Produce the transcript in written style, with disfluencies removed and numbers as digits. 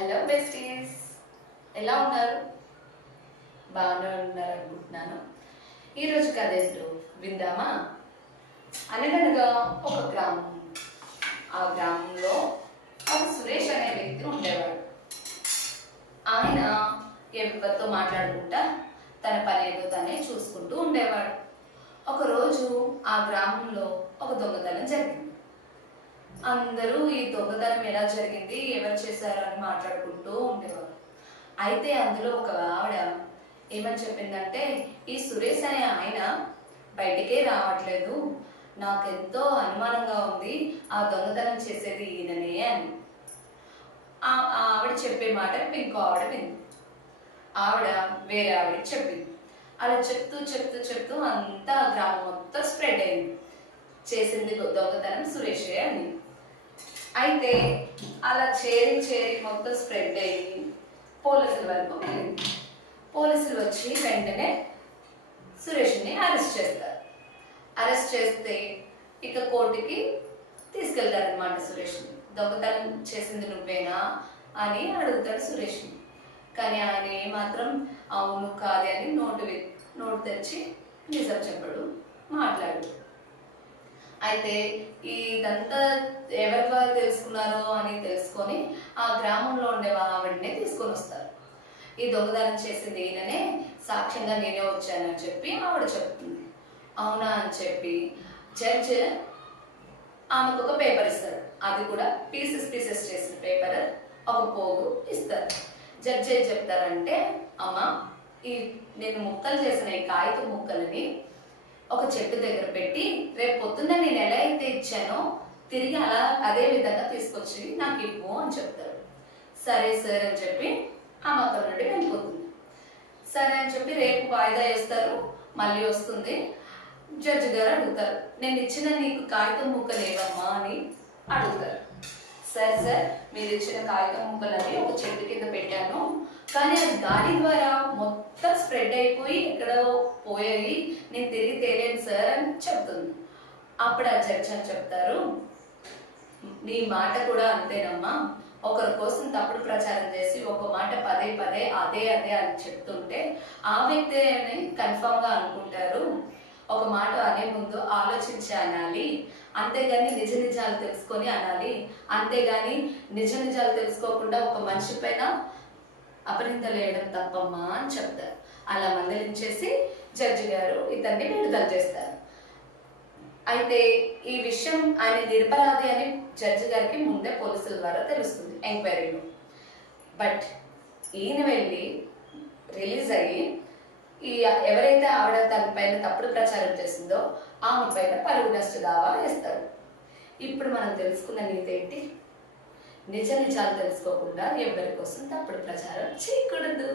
Hello besties, ఎలా ఉన్నారు? బాగానే ఉన్నారు అనుకుంటున్నాను. ఈరోజు కథ ఏంటో విందామా? అనగనగా ఒక గ్రామం. ఆ గ్రామంలో ఒక సురేష్ అనే వ్యక్తి ఉండేవాడు. ఆయన ఎవరితో మాట్లాడుకుంటా తన పని ఏదో తనే చూసుకుంటూ ఉండేవాడు. ఒకరోజు ఆ గ్రామంలో ఒక దొంగతనం జరిగింది. అందరూ ఈ దొంగతనం ఎలా జరిగింది, ఎవరు చేశారు అని మాట్లాడుకుంటూ ఉండేవారు. అయితే అందులో ఒక ఆవిడ ఏమని చెప్పిందంటే, ఈ సురేష్ అనే ఆయన బయటికే రావట్లేదు, నాకెంతో అనుమానంగా ఉంది, ఆ దొంగతనం చేసేది ఈయననే అని. ఆవిడ చెప్పే మాట ఇంకో ఆవిడ వింది. ఆవిడ వేరే ఆవిడ చెప్పింది. అలా చెప్తూ చెప్తూ చెప్తూ అంతా గ్రామం మొత్తం స్ప్రెడ్ అయింది, చేసింది దొంగతనం సురేషే అని. అయితే అలా చేరి చేరి మొత్తం స్ప్రెడ్ అయ్యి పోలీసుల వరకు వెళ్ళింది. పోలీసులు వచ్చి వెంటనే సురేష్ని అరెస్ట్ చేస్తారు. అరెస్ట్ చేస్తే ఇక కోర్టుకి తీసుకెళ్తారనమాట. సురేష్ని దొంగతనం చేసింది నువ్వేనా అని అడుగుతాడు సురేష్ని. కానీ ఆయన ఏమాత్రం అవును కాదే అని నోటు తెరిచి నిజం చెప్పడు, మాట్లాడు. అయితే ఇదంతా ఎవరి ద్వారా తెలుసుకున్నారో అని తెలుసుకొని ఆ గ్రామంలో ఉండే ఆవిడనే తీసుకొని వస్తారు. ఈ దొంగతనం చేసింది ఈయననే, సాక్ష్యంగా నేనే వచ్చానని చెప్పి ఆవిడ చెప్తుంది. అవునా అని చెప్పి జడ్జ్ ఆమెకు ఒక పేపర్ ఇస్తాడు. అది కూడా పీసెస్ చేసిన పేపర్, ఒక పోగు ఇస్తారు. జడ్జ్ ఏం చెప్తారంటే, అమ్మా నేను ముక్కలు చేసిన ఈ కాగితం ముక్కలని ఒక చెట్టు దగ్గర పెట్టి రేపు పొద్దున్న నేను ఎలా అయితే ఇచ్చానో తిరిగి అదే విధంగా తీసుకొచ్చి నాకు ఇవ్వు అని చెప్తారు. సరే సార్ అని చెప్పి ఆ మొత్తం నుండి వెళ్ళిపోతుంది. సరే అని చెప్పి రేపు వాయిదా వేస్తారు, మళ్ళీ వస్తుంది. జడ్జి గారు అడుగుతారు, నేను ఇచ్చిన నీకు కాగితం ముక్కలు ఏవమ్మా అని అడుగుతారు. సార్ మీరు ఇచ్చిన కాగితం ముక్కలని ఒక చెట్టు కింద పెట్టాను, కానీ అది గాలి ద్వారా మొత్తం స్ప్రెడ్ అయిపోయి ఎక్కడో పోయాయి, నేను తిరిగి తేలేను సార్ అని చెప్తుంది. అప్పుడు ఆ జడ్జి అని చెప్తారు, నీ మాట కూడా అంతేనమ్మా, ఒకరి కోసం తప్పుడు ప్రచారం చేసి ఒక మాట పదే పదే అదే అని చెప్తుంటే ఆ వ్యక్తి అని కన్ఫామ్ గా అనుకుంటారు. ఒక మాట అనే ముందు ఆలోచించి అనాలి, అంతేగాని నిజ నిజాలు తెలుసుకొని అనాలి, అంతేగాని నిజ నిజాలు తెలుసుకోకుండా ఒక మనిషి పైన అపనిందలేయడం తప్పమ్మా అని చెప్తారు. అలా మందలించేసి జడ్జి గారు ఇతన్ని విడుదల చేస్తారు. అయితే ఈ విషయం ఆయన నిరపరాధి అని జడ్జి గారికి ముందే పోలీసుల ద్వారా తెలుస్తుంది ఎంక్వైరీలో. బట్ ఈయన వెళ్ళి రిలీజ్ అయ్యి ఎవరైతే ఆవిడ తన పైన తప్పుడు ప్రచారం చేసిందో ఆమె పైన పరువు నష్ట దావా వేస్తారు. ఇప్పుడు మనం తెలుసుకున్న నీతి ఏంటి? నిజాలు తెలుసుకోకుండా ఎవరి కోసం తప్పుడు ప్రచారం చేయకూడదు.